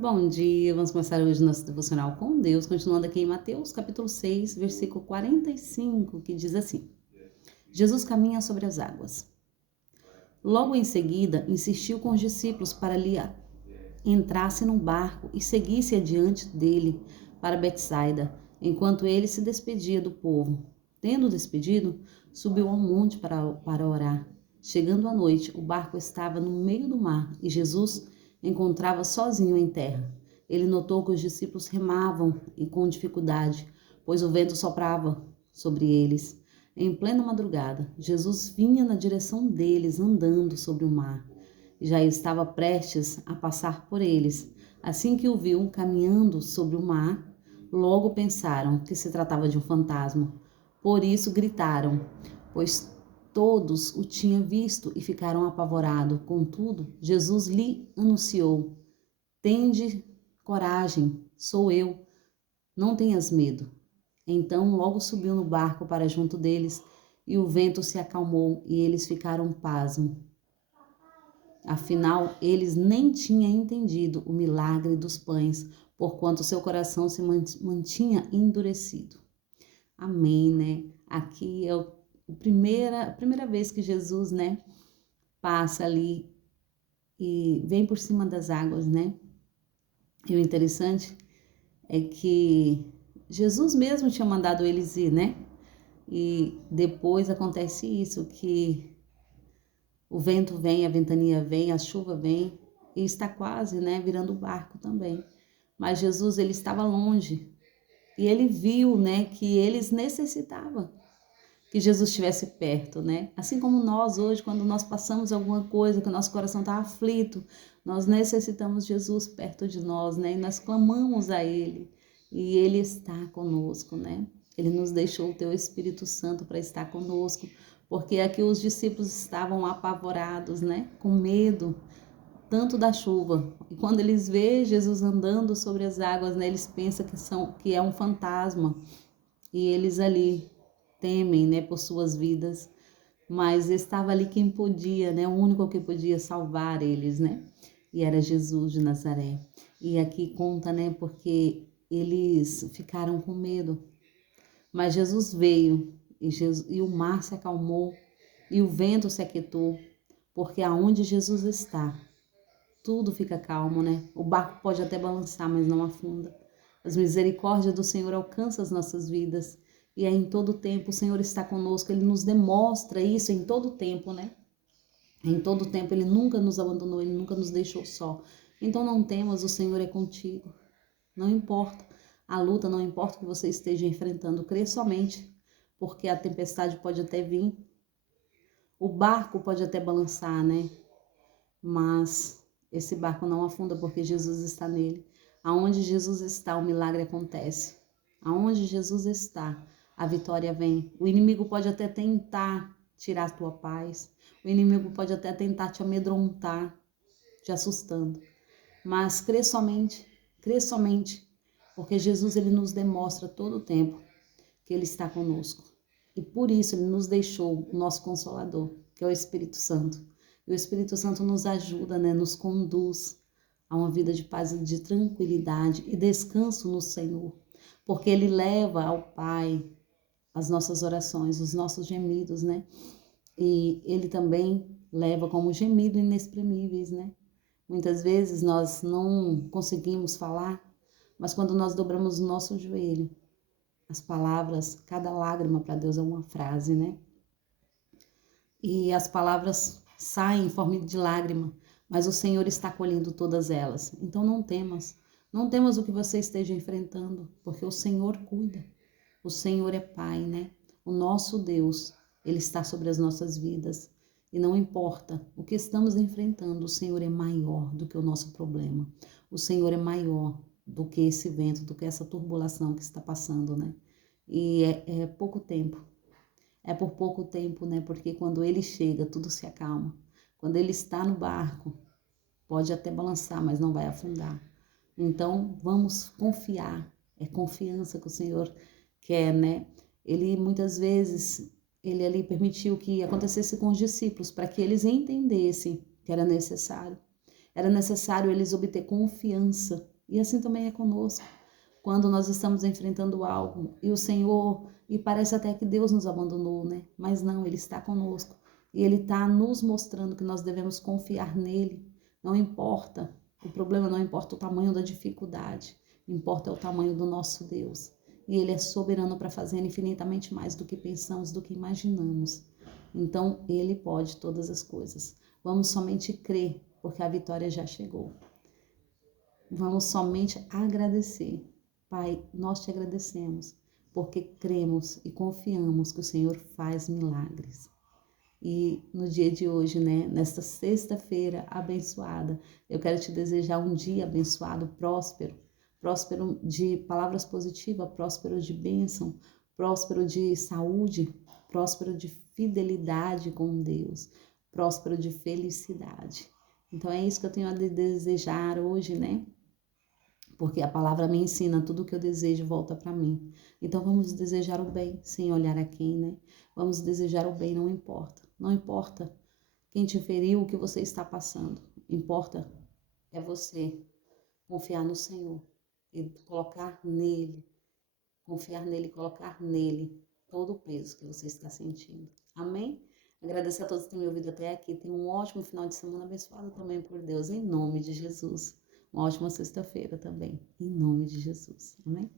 Bom dia, vamos começar hoje nosso devocional com Deus, continuando aqui em Mateus capítulo 6, versículo 45, que diz assim: Jesus caminha sobre as águas. Logo em seguida, insistiu com os discípulos para entrasse no barco e seguisse adiante dele para Betsaida, enquanto ele se despedia do povo. Tendo despedido, subiu ao monte para orar. Chegando à noite, o barco estava no meio do mar e Jesus encontrava sozinho em terra. Ele notou que os discípulos remavam e com dificuldade, pois o vento soprava sobre eles. Em plena madrugada, Jesus vinha na direção deles andando sobre o mar. Já estava prestes a passar por eles. Assim que o viu caminhando sobre o mar, logo pensaram que se tratava de um fantasma. Por isso gritaram, pois todos o tinham visto e ficaram apavorados. Contudo, Jesus lhe anunciou: Tende coragem, sou eu, não tenhas medo. Então logo subiu no barco para junto deles, e o vento se acalmou e eles ficaram pasmos. Afinal, eles nem tinham entendido o milagre dos pães, porquanto seu coração se mantinha endurecido. Amém, né? Aqui é a primeira vez que Jesus, né, passa ali e vem por cima das águas, né? E o interessante é que Jesus mesmo tinha mandado eles ir, né? E depois acontece isso, que o vento vem, a ventania vem, a chuva vem e está quase, né, virando o barco também. Mas Jesus, ele estava longe e ele viu, né, que eles necessitavam que Jesus estivesse perto, né? Assim como nós hoje, quando nós passamos alguma coisa, que o nosso coração está aflito, nós necessitamos de Jesus perto de nós, né? E nós clamamos a Ele e Ele está conosco, né? Ele nos deixou o Teu Espírito Santo para estar conosco, porque aqui os discípulos estavam apavorados, né? Com medo, tanto da chuva. E quando eles veem Jesus andando sobre as águas, né? Eles pensam que é um fantasma e eles ali temem, né, por suas vidas, mas estava ali quem podia, né, o único que podia salvar eles, né, e era Jesus de Nazaré. E aqui conta, né, porque eles ficaram com medo, mas Jesus veio e o mar se acalmou e o vento se aquietou, porque aonde Jesus está, tudo fica calmo, né? O barco pode até balançar, mas não afunda. As misericórdias do Senhor alcançam as nossas vidas. E é em todo tempo o Senhor está conosco. Ele nos demonstra isso em todo tempo, né? Em todo tempo Ele nunca nos abandonou, Ele nunca nos deixou só. Então não temas, o Senhor é contigo. Não importa a luta, não importa o que você esteja enfrentando. Crê somente, porque a tempestade pode até vir. O barco pode até balançar, né? Mas esse barco não afunda porque Jesus está nele. Aonde Jesus está, o milagre acontece. Aonde Jesus está, a vitória vem. O inimigo pode até tentar tirar a tua paz. O inimigo pode até tentar te amedrontar, te assustando. Mas crê somente, porque Jesus ele nos demonstra todo o tempo que ele está conosco. E por isso ele nos deixou o nosso consolador, que é o Espírito Santo. E o Espírito Santo nos ajuda, né, nos conduz a uma vida de paz e de tranquilidade e descanso no Senhor, porque ele leva ao Pai as nossas orações, os nossos gemidos, né? E ele também leva como gemido inexprimíveis, né? Muitas vezes nós não conseguimos falar, mas quando nós dobramos o nosso joelho, as palavras, cada lágrima para Deus é uma frase, né? E as palavras saem em forma de lágrima, mas o Senhor está colhendo todas elas. Então não temas, não temas o que você esteja enfrentando, porque o Senhor cuida. O Senhor é Pai, né? O nosso Deus, Ele está sobre as nossas vidas. E não importa o que estamos enfrentando, o Senhor é maior do que o nosso problema. O Senhor é maior do que esse vento, do que essa turbulação que está passando, né? E é pouco tempo. É por pouco tempo, né? Porque quando ele chega, tudo se acalma. Quando ele está no barco, pode até balançar, mas não vai afundar. Então, vamos confiar. É confiança que o Senhor quer, né? Ele muitas vezes, ele ali permitiu que acontecesse com os discípulos, para que eles entendessem que era necessário. Era necessário eles obter confiança. E assim também é conosco. Quando nós estamos enfrentando algo e o Senhor, e parece até que Deus nos abandonou, né? Mas não, Ele está conosco. E Ele está nos mostrando que nós devemos confiar nele. Não importa, o problema não importa o tamanho da dificuldade, importa o tamanho do nosso Deus. E Ele é soberano para fazer infinitamente mais do que pensamos, do que imaginamos. Então, Ele pode todas as coisas. Vamos somente crer, porque a vitória já chegou. Vamos somente agradecer. Pai, nós te agradecemos, porque cremos e confiamos que o Senhor faz milagres. E no dia de hoje, né, nesta sexta-feira abençoada, eu quero te desejar um dia abençoado, próspero, próspero de palavras positivas, próspero de bênção, próspero de saúde, próspero de fidelidade com Deus, próspero de felicidade. Então é isso que eu tenho a desejar hoje, né? Porque a palavra me ensina, tudo que eu desejo volta para mim. Então vamos desejar o bem, sem olhar a quem, né? Vamos desejar o bem, não importa. Não importa quem te feriu, o que você está passando. Importa é você confiar no Senhor e colocar nele, confiar nele e colocar nele todo o peso que você está sentindo. Amém? Agradeço a todos que têm me ouvido até aqui. Tenham um ótimo final de semana abençoado também por Deus, em nome de Jesus. Uma ótima sexta-feira também, em nome de Jesus. Amém?